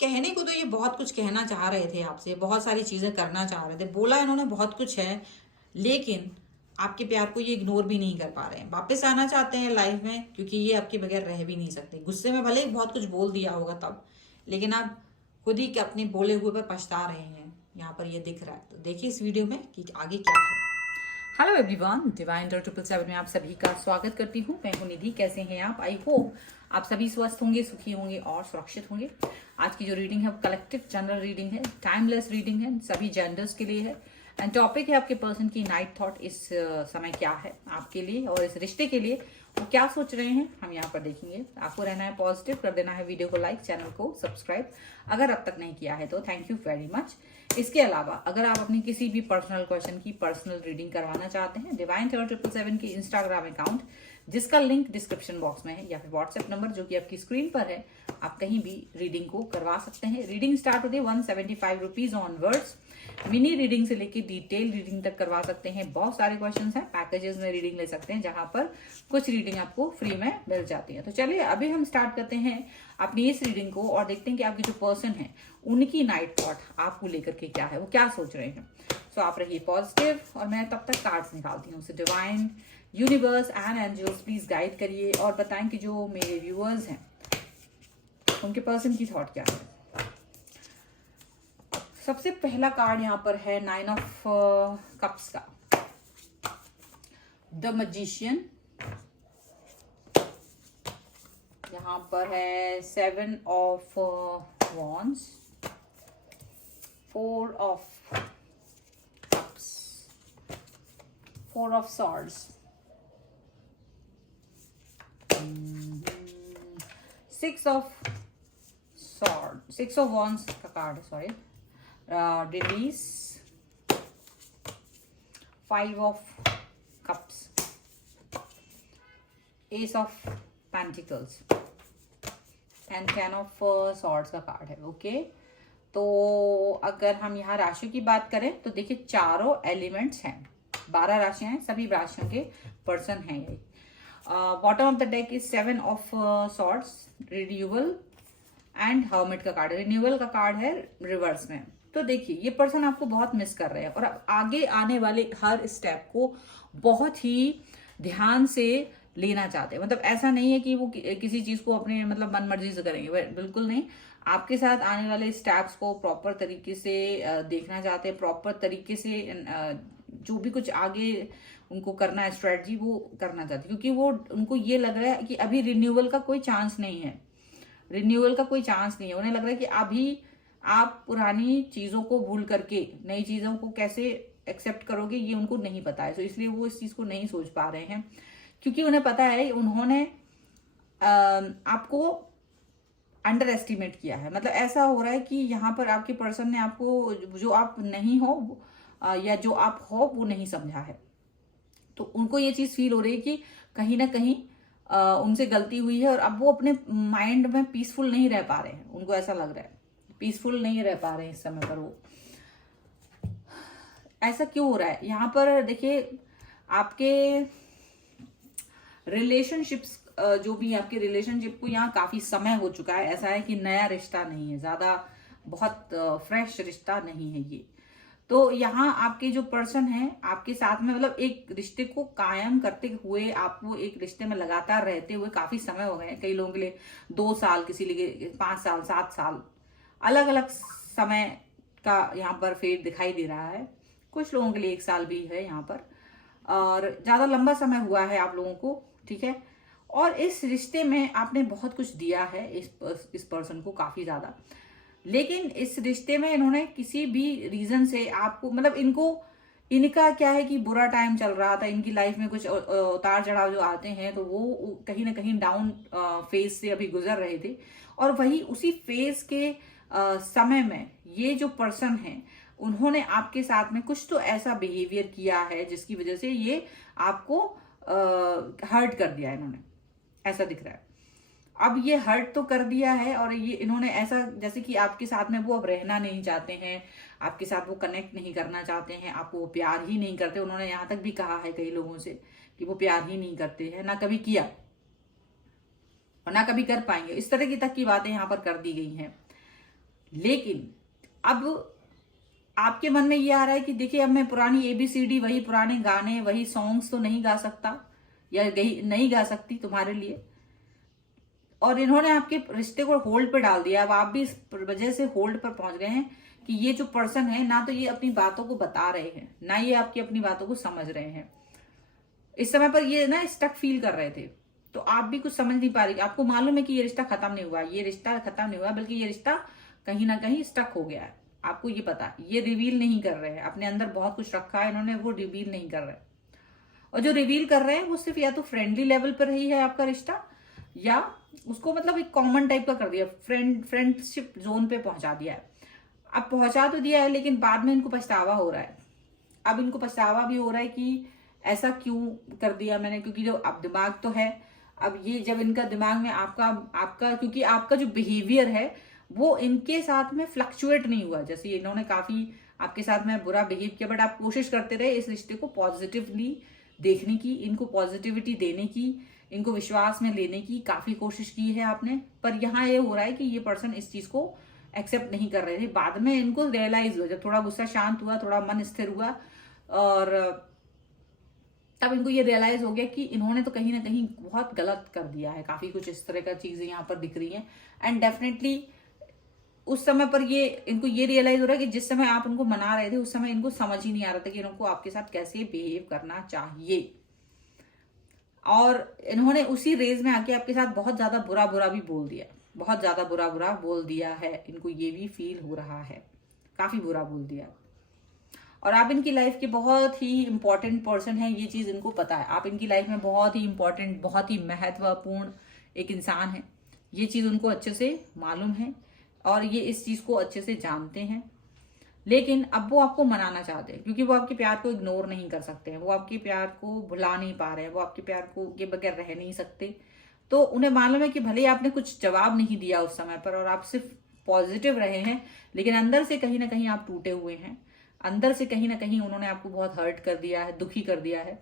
कहने को तो ये बहुत कुछ कहना चाह रहे थे आपसे, बहुत सारी चीजें करना चाह रहे थे, बोला इन्होंने बहुत कुछ है, लेकिन आपके प्यार को ये इग्नोर भी नहीं कर पा रहे हैं। वापस आना चाहते हैं लाइफ में, क्योंकि ये आपके बगैर रह भी नहीं सकते। गुस्से में भले ही बहुत कुछ बोल दिया होगा तब, लेकिन आप खुद ही के अपने बोले हुए पर पछता रहे हैं, यहाँ पर ये दिख रहा है। तो देखिए इस वीडियो में कि आगे क्या है। हेलो एवरीवन, डिवाइन 777 में आप सभी का स्वागत करती हूँ। मैं हूँ निधि। कैसे हैं आप? आई होप आप सभी स्वस्थ होंगे, सुखी होंगे और सुरक्षित होंगे। आज की जो रीडिंग है वो कलेक्टिव जनरल रीडिंग है, टाइमलेस रीडिंग है, सभी जेंडर्स के लिए है। एंड टॉपिक है आपके पर्सन की नाइट थॉट इस समय क्या है आपके लिए और इस रिश्ते के लिए वो क्या सोच रहे हैं, हम यहाँ पर देखेंगे। आपको रहना है पॉजिटिव, कर देना है वीडियो को लाइक, चैनल को सब्सक्राइब अगर अब तक नहीं किया है तो थैंक यू वेरी मच। इसके अलावा अगर आप अपनी किसी भी पर्सनल क्वेश्चन की पर्सनल रीडिंग करवाना चाहते हैं, डिवाइन 777 की इंस्टाग्राम अकाउंट जिसका लिंक डिस्क्रिप्शन बॉक्स में है या फिर व्हाट्सएप नंबर जो कि आपकी स्क्रीन पर है, आप कहीं भी रीडिंग को करवा सकते हैं। रीडिंग स्टार्ट होती है 175 रुपीज ऑनवर्ड्स। मिनी रीडिंग से लेके डिटेल रीडिंग तक करवा सकते हैं। बहुत सारे क्वेश्चंस हैं, पैकेजेस में रीडिंग ले सकते हैं जहां पर कुछ रीडिंग आपको फ्री में मिल जाती है। तो चलिए अभी हम स्टार्ट करते हैं अपनी इस रीडिंग को और देखते हैं कि आपके जो पर्सन है उनकी नाइट थॉट आपको लेकर के क्या है, वो क्या सोच रहे हैं। सो आप रहिए पॉजिटिव और मैं तब तक कार्ड्स निकालती हूँ। So divine, universe and angels please guide करिए और बताएं कि जो मेरे व्यूअर्स हैं उनके पर्सन की थॉट क्या है। सबसे पहला कार्ड यहाँ पर है 9 ऑफ कप्स का, द मैजिशियन। यहाँ पर है 7 of wands, 4 of cups, 4 of swords, 6 of sword, 6 of wands का कार्ड है, sorry, release, 5 of cups, S of pentacles and 10 of swords का कार्ड है। ओके, तो अगर हम यहाँ राशियों की बात करें तो देखिए चारों एलिमेंट्स हैं, 12 राशियां हैं, सभी राशियों के पर्सन हैं ये। Bottom of the deck is 7 of swords, renewal and hermit का कार्ड। रिन्यूअल का कार्ड है रिवर्स में। तो देखिए ये पर्सन आपको बहुत मिस कर रहे हैं और आगे आने वाले हर स्टेप को बहुत ही ध्यान से लेना चाहते हैं। मतलब ऐसा नहीं है कि वो किसी चीज को अपने मतलब मन मर्जी से करेंगे, बिल्कुल नहीं। आपके साथ आने वाले स्टेप्स को प्रॉपर तरीके से देखना चाहते हैं, प्रॉपर तरीके से जो भी कुछ आगे उनको करना है स्ट्रेटजी वो करना चाहते हैं, क्योंकि वो उनको ये लग रहा है कि अभी रिन्यूअल का कोई चांस नहीं है। रिन्यूअल का कोई चांस नहीं है। उन्हें लग रहा है कि अभी आप पुरानी चीजों को भूल करके नई चीजों को कैसे एक्सेप्ट करोगे ये उनको नहीं पता है। तो इसलिए वो इस चीज को नहीं सोच पा रहे हैं, क्योंकि उन्हें पता है उन्होंने आपको अंडर एस्टिमेट किया है। मतलब ऐसा हो रहा है कि यहाँ पर आपके पर्सन ने आपको जो आप नहीं हो या जो आप हो वो नहीं समझा है। तो उनको ये चीज फील हो रही है कि कहीं ना कहीं उनसे गलती हुई है और अब वो अपने माइंड में पीसफुल नहीं रह पा रहे हैं। उनको ऐसा लग रहा है पीसफुल नहीं रह पा रहे हैं इस समय पर। वो ऐसा क्यों हो रहा है? यहाँ पर देखिए आपके रिलेशनशिप्स, जो भी आपके रिलेशनशिप को यहाँ काफी समय हो चुका है। ऐसा है कि नया रिश्ता नहीं है, ज्यादा बहुत फ्रेश रिश्ता नहीं है ये। तो यहाँ आपके जो पर्सन है आपके साथ में मतलब एक रिश्ते को कायम करते हुए, आपको एक रिश्ते में लगातार रहते हुए काफी समय हो गए। कई लोगों के लिए 2 साल, किसी लिए 5 साल, 7 साल, अलग अलग समय का यहाँ पर फेड दिखाई दे रहा है। कुछ लोगों के लिए 1 साल भी है यहाँ पर, और ज्यादा लंबा समय हुआ है आप लोगों को, ठीक है। और इस रिश्ते में आपने बहुत कुछ दिया है इस पर्सन को, काफी ज्यादा। लेकिन इस रिश्ते में इन्होंने किसी भी रीजन से आपको मतलब इनका क्या है कि बुरा टाइम चल रहा था, इनकी लाइफ में कुछ उतार चढ़ाव जो आते हैं तो वो कहीं ना कहीं डाउन फेज से अभी गुजर रहे थे। और वही उसी फेज के समय में ये जो पर्सन है उन्होंने आपके साथ में कुछ तो ऐसा बिहेवियर किया है जिसकी वजह से ये आपको हर्ट कर दिया इन्होंने, ऐसा दिख रहा है। अब ये हर्ट तो कर दिया है और ये इन्होंने ऐसा जैसे कि आपके साथ में वो अब रहना नहीं चाहते हैं, आपके साथ वो कनेक्ट नहीं करना चाहते हैं, आपको वो प्यार ही नहीं करते। उन्होंने यहाँ तक भी कहा है कई लोगों से कि वो प्यार ही नहीं करते हैं, ना कभी किया और ना कभी कर पाएंगे। इस तरह की तक की बातें यहाँ पर कर दी गई हैं। लेकिन अब आपके मन में ये आ रहा है कि देखिए अब मैं पुरानी ABCD, वही पुराने गाने, वही सॉन्ग्स तो नहीं गा सकता या नहीं गा सकती तुम्हारे लिए। और इन्होंने आपके रिश्ते को होल्ड पे डाल दिया। अब आप भी इस वजह से होल्ड पर पहुंच गए हैं कि ये जो पर्सन है ना तो ये अपनी बातों को बता रहे हैं, ना ये आपकी अपनी बातों को समझ रहे हैं। इस समय पर ये ना स्टक फील कर रहे थे, तो आप भी कुछ समझ नहीं पा रही। आपको मालूम है कि ये रिश्ता खत्म नहीं हुआ, ये रिश्ता खत्म नहीं हुआ, बल्कि ये रिश्ता कहीं ना कहीं स्टक हो गया है। आपको ये पता, ये रिवील नहीं कर रहे हैं, अपने अंदर बहुत कुछ रखा है इन्होंने, वो रिवील नहीं कर रहे। और जो रिवील कर रहे हैं वो सिर्फ या तो फ्रेंडली लेवल पर ही है आपका रिश्ता, या उसको मतलब एक कॉमन टाइप का कर दिया, फ्रेंडशिप जोन पे पहुंचा दिया है। अब पहुंचा तो दिया है, लेकिन बाद में इनको पछतावा हो रहा है। अब इनको पछतावा भी हो रहा है कि ऐसा क्यों कर दिया मैंने, क्योंकि जो अब दिमाग तो है, अब ये जब इनका दिमाग में आपका आपका क्योंकि आपका जो बिहेवियर है वो इनके साथ में फ्लक्चुएट नहीं हुआ। जैसे इन्होंने काफी आपके साथ में बुरा बिहेव किया, बट आप कोशिश करते रहे इस रिश्ते को पॉजिटिवली देखने की, इनको पॉजिटिविटी देने की, इनको विश्वास में लेने की काफी कोशिश की है आपने। पर यहाँ ये हो रहा है कि ये पर्सन इस चीज को एक्सेप्ट नहीं कर रहे थे। बाद में इनको रियलाइज हुआ, जब थोड़ा गुस्सा शांत हुआ, थोड़ा मन स्थिर हुआ, और तब इनको ये रियलाइज हो गया कि इन्होंने तो कहीं ना कहीं बहुत गलत कर दिया है। काफी कुछ इस तरह का चीजें यहाँ पर दिख रही हैं। एंड डेफिनेटली उस समय पर ये इनको ये रियलाइज हो रहा है कि जिस समय आप उनको मना रहे थे उस समय इनको समझ ही नहीं आ रहा था कि इनको आपके साथ कैसे बिहेव करना चाहिए। और इन्होंने उसी रेज में आके आपके साथ बहुत ज्यादा बुरा बुरा भी बोल दिया, बहुत ज्यादा बुरा बुरा बोल दिया है। इनको ये भी फील हो रहा है, काफी बुरा बोल दिया। और आप इनकी लाइफ के बहुत ही इंपॉर्टेंट पर्सन हैं, ये चीज इनको पता है। आप इनकी लाइफ में बहुत ही इंपॉर्टेंट, बहुत ही महत्वपूर्ण एक इंसान है, ये चीज उनको अच्छे से मालूम है और ये इस चीज को अच्छे से जानते हैं। लेकिन अब वो आपको मनाना चाहते हैं, क्योंकि वो आपके प्यार को इग्नोर नहीं कर सकते हैं, वो आपके प्यार को भुला नहीं पा रहे हैं, वो आपके प्यार को के बगैर रह नहीं सकते। तो उन्हें मालूम है कि भले ही आपने कुछ जवाब नहीं दिया उस समय पर और आप सिर्फ पॉजिटिव रहे हैं, लेकिन अंदर से कहीं ना कहीं आप टूटे हुए हैं। अंदर से कहीं ना कहीं उन्होंने आपको बहुत हर्ट कर दिया है, दुखी कर दिया है।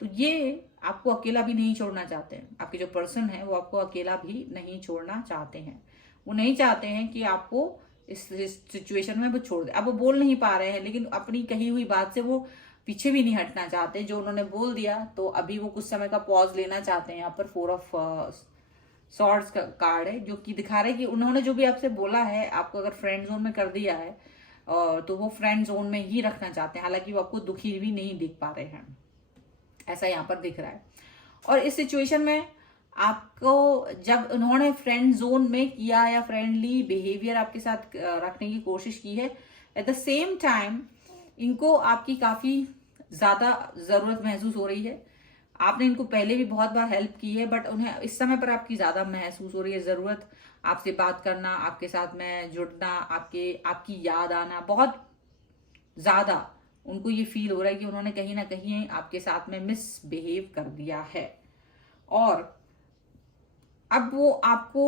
तो ये आपको अकेला भी नहीं छोड़ना चाहते हैं। आपके जो पर्सन है वो आपको अकेला भी नहीं छोड़ना चाहते हैं। वो नहीं चाहते हैं कि आपको इस सिचुएशन में वो छोड़ दे। अब वो बोल नहीं पा रहे हैं, लेकिन अपनी कही हुई बात से वो पीछे भी नहीं हटना चाहते। जो उन्होंने बोल दिया, तो अभी वो कुछ समय का पॉज लेना चाहते हैं। यहाँ पर 4 ऑफ सॉर्ड्स का कार्ड है, जो कि दिखा रहा है कि उन्होंने जो भी आपसे बोला है, आपको अगर फ्रेंड जोन में कर दिया है तो वो फ्रेंड जोन में ही रखना चाहते हैं। हालांकि वो आपको दुखी भी नहीं देख पा रहे हैं, ऐसा यहाँ पर दिख रहा है। और इस सिचुएशन में आपको जब उन्होंने फ्रेंड जोन में किया या फ्रेंडली बिहेवियर आपके साथ रखने की कोशिश की है, एट द सेम टाइम इनको आपकी काफी ज्यादा जरूरत महसूस हो रही है। आपने इनको पहले भी बहुत बार हेल्प की है, बट उन्हें इस समय पर आपकी ज्यादा महसूस हो रही है जरूरत। आपसे बात करना, आपके साथ में जुड़ना, आपकी याद आना बहुत ज्यादा उनको ये फील हो रहा है कि उन्होंने कहीं ना कहीं आपके साथ में मिसबिहेव कर दिया है। और अब वो आपको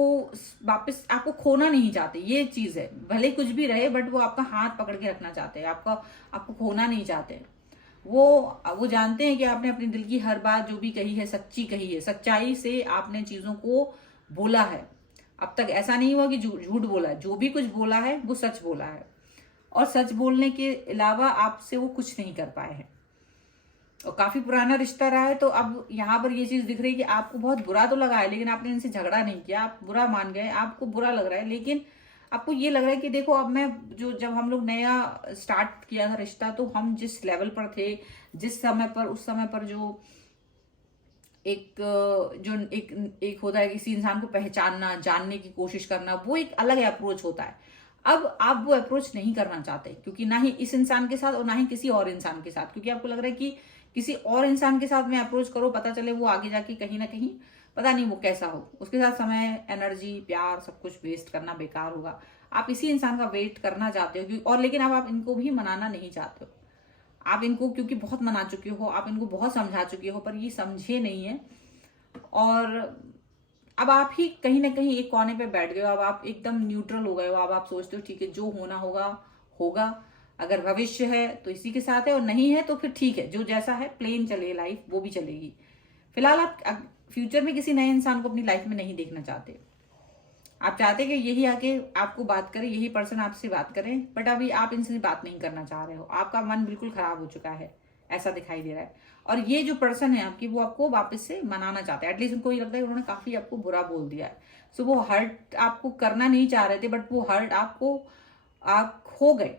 वापस आपको खोना नहीं चाहते, ये चीज है। भले कुछ भी रहे, बट वो आपका हाथ पकड़ के रखना चाहते हैं, आपको खोना नहीं चाहते। वो जानते हैं कि आपने अपने दिल की हर बात जो भी कही है सच्ची कही है, सच्चाई से आपने चीजों को बोला है। अब तक ऐसा नहीं हुआ कि झूठ बोला है, जो भी कुछ बोला है वो सच बोला है। और सच बोलने के अलावा आपसे वो कुछ नहीं कर पाए हैं। और काफी पुराना रिश्ता रहा है। तो अब यहाँ पर ये चीज दिख रही है कि आपको बहुत बुरा तो लगा है, लेकिन आपने इनसे झगड़ा नहीं किया, आप बुरा मान गए, आपको बुरा लग रहा है। लेकिन आपको ये लग रहा है कि देखो, अब मैं जब हम लोग नया स्टार्ट किया था रिश्ता, तो हम जिस लेवल पर थे, जिस समय पर, उस समय पर जो एक होता है किसी इंसान को पहचानना, जानने की कोशिश करना, वो एक अलग अप्रोच होता है। अब आप वो अप्रोच नहीं करना चाहते, क्योंकि ना ही इस इंसान के साथ और ना ही किसी और इंसान के साथ, क्योंकि आपको लग रहा है कि किसी और इंसान के साथ में अप्रोच करो, पता चले वो आगे जाके कहीं ना कहीं पता नहीं वो कैसा हो, उसके साथ समय, एनर्जी, प्यार सब कुछ वेस्ट करना बेकार होगा। आप इसी इंसान का वेट करना चाहते हो, और लेकिन अब आप इनको भी मनाना नहीं चाहते हो। आप इनको क्योंकि बहुत मना चुके हो, आप इनको बहुत समझा चुके हो, पर ये समझे नहीं है। और अब आप ही कहीं ना कहीं एक कोने पे बैठ गए हो। अब आप एकदम न्यूट्रल हो गए हो। अब आप सोचते हो ठीक है, जो होना होगा होगा, अगर भविष्य है तो इसी के साथ है, और नहीं है तो फिर ठीक है, जो जैसा है प्लेन चले लाइफ, वो भी चलेगी। फिलहाल आप फ्यूचर में किसी नए इंसान को अपनी लाइफ में नहीं देखना चाहते। आप चाहते कि यही आके आपको बात करे, यही पर्सन आपसे बात करे, बट अभी आप इनसे बात नहीं करना चाह रहे हो, आपका मन बिल्कुल खराब हो चुका है, ऐसा दिखाई दे रहा है। और ये जो पर्सन है आपकी, वो आपको वापस से मनाना चाहते हैं। एटलीस्ट उनको ये लगता है कि उन्होंने काफी आपको बुरा बोल दिया है, सो वो हर्ट आपको करना नहीं चाह रहे थे, बट वो हर्ट आप हो गए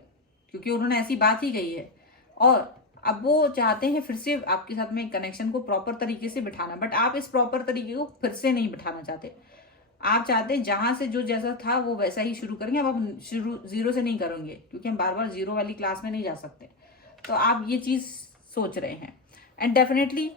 क्योंकि उन्होंने ऐसी बात ही कही है। और अब वो चाहते हैं फिर से आपके साथ में कनेक्शन को प्रॉपर तरीके से बिठाना, बट आप इस प्रॉपर तरीके को फिर से नहीं बिठाना चाहते। आप चाहते हैं जहां से जो जैसा था वो वैसा ही शुरू करेंगे। अब हम शुरू जीरो से नहीं करेंगे क्योंकि हम बार बार जीरो वाली क्लास में नहीं जा सकते। तो आप ये चीज सोच रहे हैं, एंड डेफिनेटली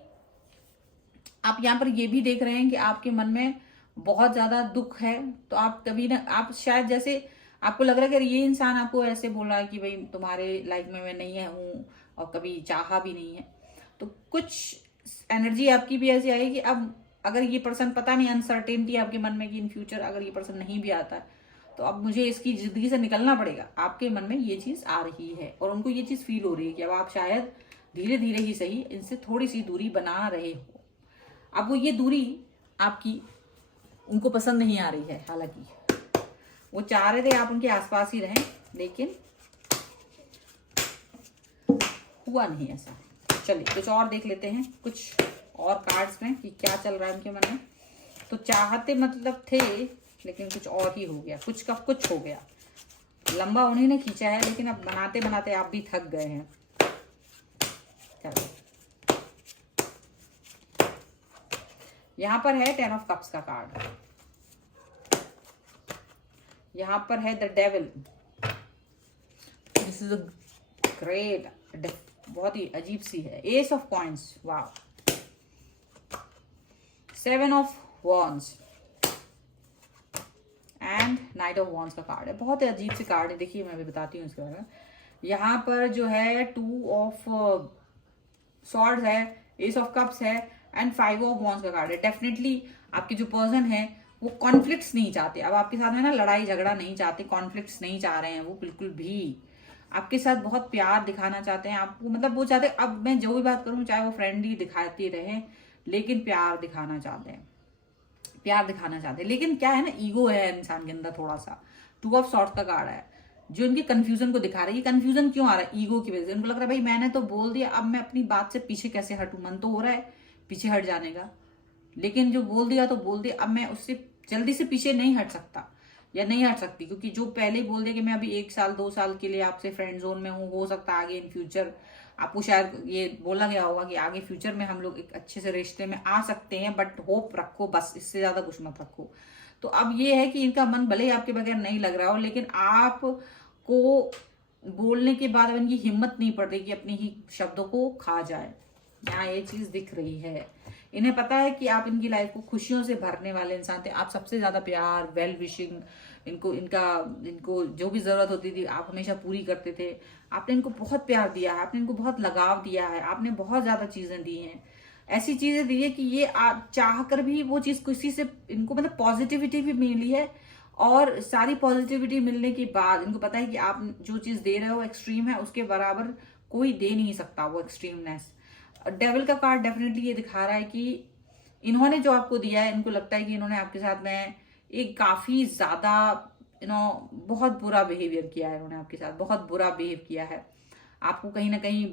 आप यहाँ पर ये भी देख रहे हैं कि आपके मन में बहुत ज्यादा दुख है। तो आप कभी ना, आप शायद जैसे आपको लग रहा है कि ये इंसान आपको ऐसे बोल रहा है कि भाई तुम्हारे लाइफ में मैं नहीं है हूँ और कभी चाहा भी नहीं है, तो कुछ एनर्जी आपकी भी ऐसी आएगी। अब अगर ये पर्सन, पता नहीं, अनसर्टेनिटी आपके मन में कि इन फ्यूचर अगर ये पर्सन नहीं भी आता है तो अब मुझे इसकी जिंदगी से निकलना पड़ेगा, आपके मन में ये चीज आ रही है। और उनको ये चीज फील हो रही है कि अब आप शायद धीरे धीरे ही सही इनसे थोड़ी सी दूरी बना रहे हो। अब वो ये दूरी आपकी उनको पसंद नहीं आ रही है, हालांकि वो चाह रहे थे आप उनके आसपास ही रहें, लेकिन हुआ नहीं ऐसा। चलिए कुछ और देख लेते हैं, कुछ और कार्ड्स में कि क्या चल रहा है उनके मन में। तो चाहते मतलब थे, लेकिन कुछ और ही हो गया, कुछ का कुछ हो गया। लंबा उन्हीं ने खींचा है, लेकिन अब बनाते बनाते आप भी थक गए हैं। चलो, यहां पर है 10 ऑफ कप्स का कार्ड, यहां पर है the devil. This is a great, बहुत ही अजीब सी है। एस ऑफ कॉइंस, वाह। 7 of wands and night of wands का कार्ड है। बहुत ही अजीब सी कार्ड है, देखिए मैं भी बताती हूँ इसके बारे में। यहाँ पर जो है 2 ऑफ सॉर्ड्स है, एस ऑफ कप्स है एंड 5 ऑफ वॉन्ड्स का कार्ड है। डेफिनेटली आपके जो पर्सन है वो कॉन्फ्लिक्ट्स नहीं चाहते, अब आपके साथ में ना लड़ाई झगड़ा नहीं चाहते, कॉन्फ्लिक्ट्स नहीं चाह रहे हैं वो बिल्कुल भी। आपके साथ बहुत प्यार दिखाना चाहते हैं आपको, मतलब वो चाहते हैं, अब मैं जो भी बात करूं चाहे वो फ्रेंडली दिखाते रहे, लेकिन प्यार दिखाना चाहते हैं, प्यार दिखाना चाहते हैं। लेकिन क्या है ना, ईगो है इंसान के अंदर थोड़ा सा। 2 ऑफ सॉर्ड्स का कार्ड है जो इनके कंफ्यूजन को दिखा रहा है। ये कंफ्यूजन क्यों आ रहा है? ईगो की वजह से। उनको लग रहा है भाई मैंने तो बोल दिया, अब मैं अपनी बात से पीछे कैसे हटूं? मन तो हो रहा है पीछे हट जाने का, लेकिन जो बोल दिया तो बोल दिया, अब मैं उससे जल्दी से पीछे नहीं हट सकता या नहीं हट सकती, क्योंकि जो पहले बोल दिया कि मैं अभी 1 साल 2 साल के लिए आपसे फ्रेंड जोन में हूँ, हो सकता है आगे इन फ्यूचर आपको शायद ये बोला गया होगा कि आगे फ्यूचर में हम लोग एक अच्छे से रिश्ते में आ सकते हैं, बट होप रखो बस, इससे ज्यादा कुछ मत रखो। तो अब ये है कि इनका मन भले ही आपके बगैर नहीं लग रहा हो, लेकिन आपको बोलने के बाद अब इनकी हिम्मत नहीं पड़ रही कि अपनी ही शब्दों को खा जाए। यहाँ ये चीज दिख रही है। इन्हें पता है कि आप इनकी लाइफ को खुशियों से भरने वाले इंसान थे। आप सबसे ज्यादा प्यार, वेल विशिंग, इनको जो भी जरूरत होती थी आप हमेशा पूरी करते थे। आपने इनको बहुत प्यार दिया है, आपने इनको बहुत लगाव दिया है, आपने बहुत ज्यादा चीजें दी हैं, ऐसी चीजें दी है कि ये चाह कर भी वो चीज किसी से इनको मतलब पॉजिटिविटी भी मिली है। और सारी पॉजिटिविटी मिलने के बाद इनको पता है कि आप जो चीज दे रहे हो एक्सट्रीम है, उसके बराबर कोई दे नहीं सकता वो एक्सट्रीमनेस। डेविल का कार्ड डेफिनेटली ये दिखा रहा है कि इन्होंने जो आपको दिया है, इनको लगता है कि इन्होंने आपके साथ में एक काफी ज्यादा बहुत बुरा बिहेवियर किया है। इन्होंने आपके साथ बहुत बुरा बिहेव किया है, आपको कहीं ना कहीं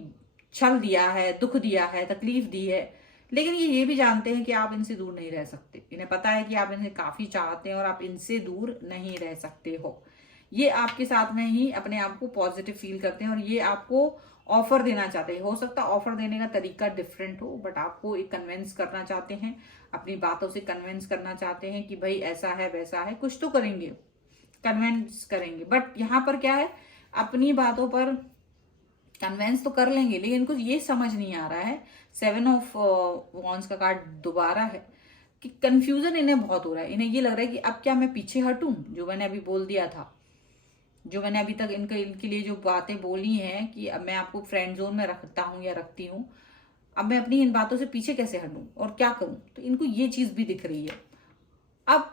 छल दिया है, दुख दिया है, तकलीफ दी है। लेकिन ये भी जानते हैं कि आप इनसे दूर नहीं रह सकते। इन्हें पता है कि आप इन्हें काफी चाहते हैं और आप इनसे दूर नहीं रह सकते हो। ये आपके साथ में ही अपने आप को पॉजिटिव फील करते हैं और ये आपको ऑफर देना चाहते हैं। हो सकता है ऑफर देने का तरीका डिफरेंट हो, बट आपको एक कन्विंस करना चाहते हैं, अपनी बातों से कन्विंस करना चाहते हैं कि भाई ऐसा है वैसा है, कुछ तो करेंगे, कन्विंस करेंगे। बट यहाँ पर क्या है, अपनी बातों पर कन्विंस तो कर लेंगे, लेकिन इनको ये समझ नहीं आ रहा है। 7 ऑफ वॉन्ड्स का कार्ड दोबारा है कि कंफ्यूजन इन्हें बहुत हो रहा है। इन्हें ये लग रहा है कि अब क्या मैं पीछे हटूं, जो मैंने अभी बोल दिया था, जो मैंने अभी तक इनके लिए जो बातें बोली हैं कि अब मैं आपको फ्रेंड जोन में रखता हूं या रखती हूं, अब मैं अपनी इन बातों से पीछे कैसे हटूं और क्या करूं। तो इनको ये चीज भी दिख रही है अब,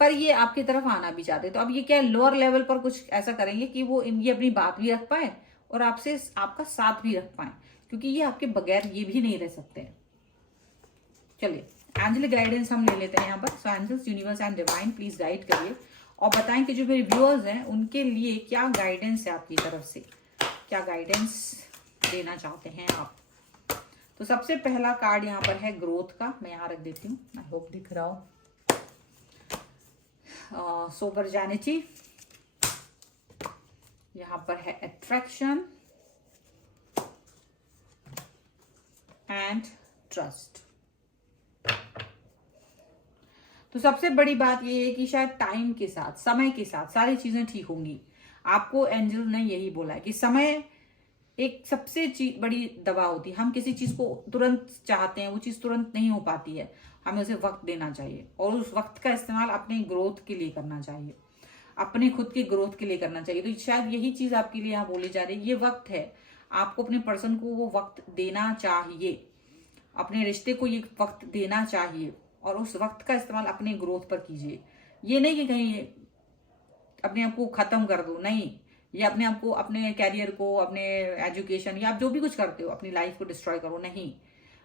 पर ये आपकी तरफ आना भी चाहते। तो अब ये क्या लोअर लेवल पर कुछ ऐसा करेंगे कि वो ये अपनी बात भी रख पाए और आपसे आपका साथ भी रख पाए, क्योंकि ये आपके बगैर ये भी नहीं रह सकते। चलिए एंजलिक गाइडेंस हम ले लेते हैं यहाँ पर। So angels, universe and divine please guide करिए और बताएं कि जो मेरे व्यूअर्स हैं उनके लिए क्या गाइडेंस है आपकी तरफ से, क्या गाइडेंस देना चाहते हैं आप। तो सबसे पहला कार्ड यहाँ पर है ग्रोथ का, मैं यहाँ रख देती हूँ, आई होप दिख रहा हो। सोबरजैनिटी, यहाँ पर है अट्रैक्शन एंड ट्रस्ट। तो सबसे बड़ी बात ये है कि शायद टाइम के साथ, समय के साथ सारी चीजें ठीक होंगी। आपको एंजल ने यही बोला है कि समय एक सबसे बड़ी दवा होती है। हम किसी चीज को तुरंत चाहते हैं, वो चीज तुरंत नहीं हो पाती है, हमें उसे वक्त देना चाहिए और उस वक्त का इस्तेमाल अपने ग्रोथ के लिए करना चाहिए, अपने खुद की ग्रोथ के लिए करना चाहिए। तो शायद यही चीज आपके लिए यहाँ बोली जा रही है। ये वक्त है, आपको अपने पर्सन को वो वक्त देना चाहिए, अपने रिश्ते को ये वक्त देना चाहिए और उस वक्त का इस्तेमाल अपने ग्रोथ पर कीजिए। ये नहीं कि कहीं अपने आप को खत्म कर दो, नहीं, ये अपने आप को, अपने कैरियर को, अपने एजुकेशन या आप जो भी कुछ करते हो अपनी लाइफ को डिस्ट्रॉय करो, नहीं।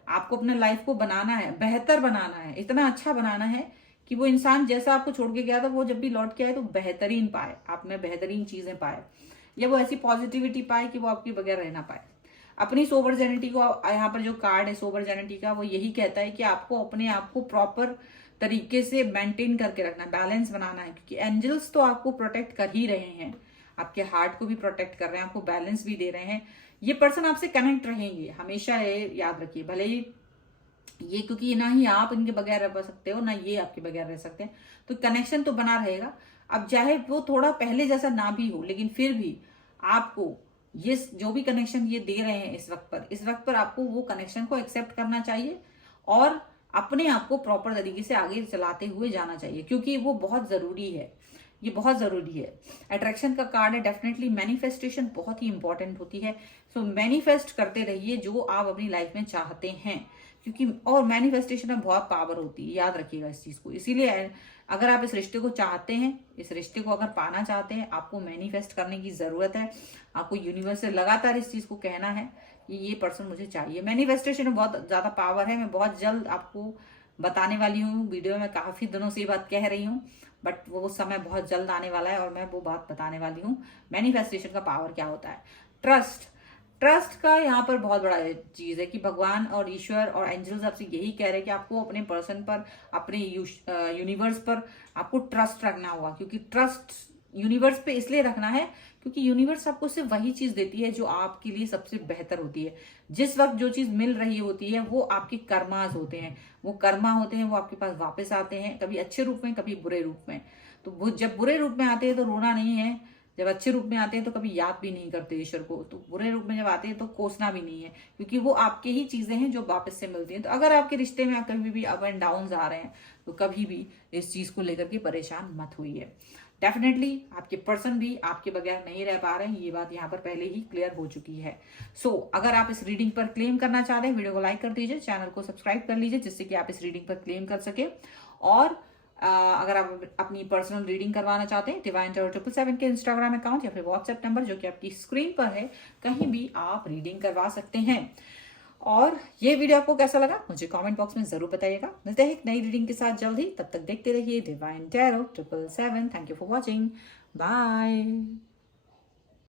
आपको अपने लाइफ को बनाना है, बेहतर बनाना है, इतना अच्छा बनाना है कि वो इंसान जैसा आपको छोड़ के गया था वो जब भी लौट के आए तो बेहतरीन पाए, आप में बेहतरीन चीजें पाए, या वो ऐसी पॉजिटिविटी पाए कि वो आपके बगैर रह ना पाए। अपनी सोबरजैनिटी को, यहाँ पर जो कार्ड है सोबरजैनिटी का, वो यही कहता है कि आपको अपने आप को प्रॉपर तरीके से मेंटेन करके रखना, बैलेंस बनाना है, क्योंकि एंजल्स तो आपको प्रोटेक्ट कर ही रहे हैं, आपके हार्ट को भी प्रोटेक्ट कर रहे हैं, आपको बैलेंस भी दे रहे हैं। ये पर्सन आपसे कनेक्ट रहेंगे हमेशा, ये याद रखिए। भले ही ये, क्योंकि ना ही आप इनके बगैर रह सकते हो ना ये आपके बगैर रह सकते हैं, तो कनेक्शन तो बना रहेगा। अब चाहे वो थोड़ा पहले जैसा ना भी हो, लेकिन फिर भी आपको ये जो भी कनेक्शन ये दे रहे हैं इस वक्त पर आपको वो कनेक्शन को एक्सेप्ट करना चाहिए और अपने आप को प्रॉपर तरीके से आगे चलाते हुए जाना चाहिए, क्योंकि वो बहुत जरूरी है, ये बहुत जरूरी है। अट्रैक्शन का कार्ड है, डेफिनेटली मैनिफेस्टेशन बहुत ही इंपॉर्टेंट होती है। सो मैनिफेस्ट करते रहिए जो आप अपनी लाइफ में चाहते हैं, क्योंकि और मैनिफेस्टेशन में बहुत पावर होती है, याद रखिएगा इस चीज को। इसीलिए अगर आप इस रिश्ते को चाहते हैं, इस रिश्ते को अगर पाना चाहते हैं, आपको मैनिफेस्ट करने की जरूरत है। आपको यूनिवर्स से लगातार इस चीज को कहना है कि ये पर्सन मुझे चाहिए। मैनिफेस्टेशन में बहुत ज्यादा पावर है, मैं बहुत जल्द आपको बताने वाली हूँ। वीडियो में काफी दिनों से ये बात कह रही हूँ, बट वो समय बहुत जल्द आने वाला है और मैं वो बात बताने वाली हूँ मैनिफेस्टेशन का पावर क्या होता है। ट्रस्ट का यहाँ पर बहुत बड़ा चीज है कि भगवान और ईश्वर और एंजल्स आपसे यही कह रहे हैं कि आपको अपने पर्सन पर, अपने यूनिवर्स पर आपको ट्रस्ट रखना होगा, क्योंकि ट्रस्ट यूनिवर्स पे इसलिए रखना है क्योंकि यूनिवर्स आपको सिर्फ वही चीज देती है जो आपके लिए सबसे बेहतर होती है। जिस वक्त जो चीज मिल रही होती है वो आपके कर्मास होते हैं, वो कर्मा होते हैं, वो आपके पास वापस आते हैं, कभी अच्छे रूप में कभी बुरे रूप में। तो वो जब बुरे रूप में आते हैं तो रोना नहीं है, जब अच्छे रूप में आते हैं तो कभी याद भी नहीं करते ईश्वर को, तो बुरे रूप में जब आते हैं तो कोसना भी नहीं है, क्योंकि वो आपके ही चीजें हैं जो वापस से मिलती हैं। तो अगर आपके रिश्ते में कभी भी अप एंड डाउन आ रहे हैं तो कभी भी इस चीज को लेकर के परेशान मत होइए। डेफिनेटली आपके पर्सन भी आपके बगैर नहीं रह पा रहे हैं, ये बात यहाँ पर पहले ही क्लियर हो चुकी है। सो अगर आप इस रीडिंग पर क्लेम करना चाहते हैं, वीडियो को लाइक कर दीजिए, चैनल को सब्सक्राइब कर लीजिए, जिससे कि आप इस रीडिंग पर क्लेम कर सके। और अगर आप अपनी पर्सनल रीडिंग करवाना चाहते हैं, डिवाइन टैरो 777 के इंस्टाग्राम अकाउंट या फिर व्हाट्सएप नंबर जो कि आपकी स्क्रीन पर है, कहीं भी आप रीडिंग करवा सकते हैं। और ये वीडियो आपको कैसा लगा मुझे कमेंट बॉक्स में जरूर बताइएगा। मिलते हैं एक नई रीडिंग के साथ जल्द ही, तब तक देखते रहिए divine tarot 777। Thank you for watching, bye.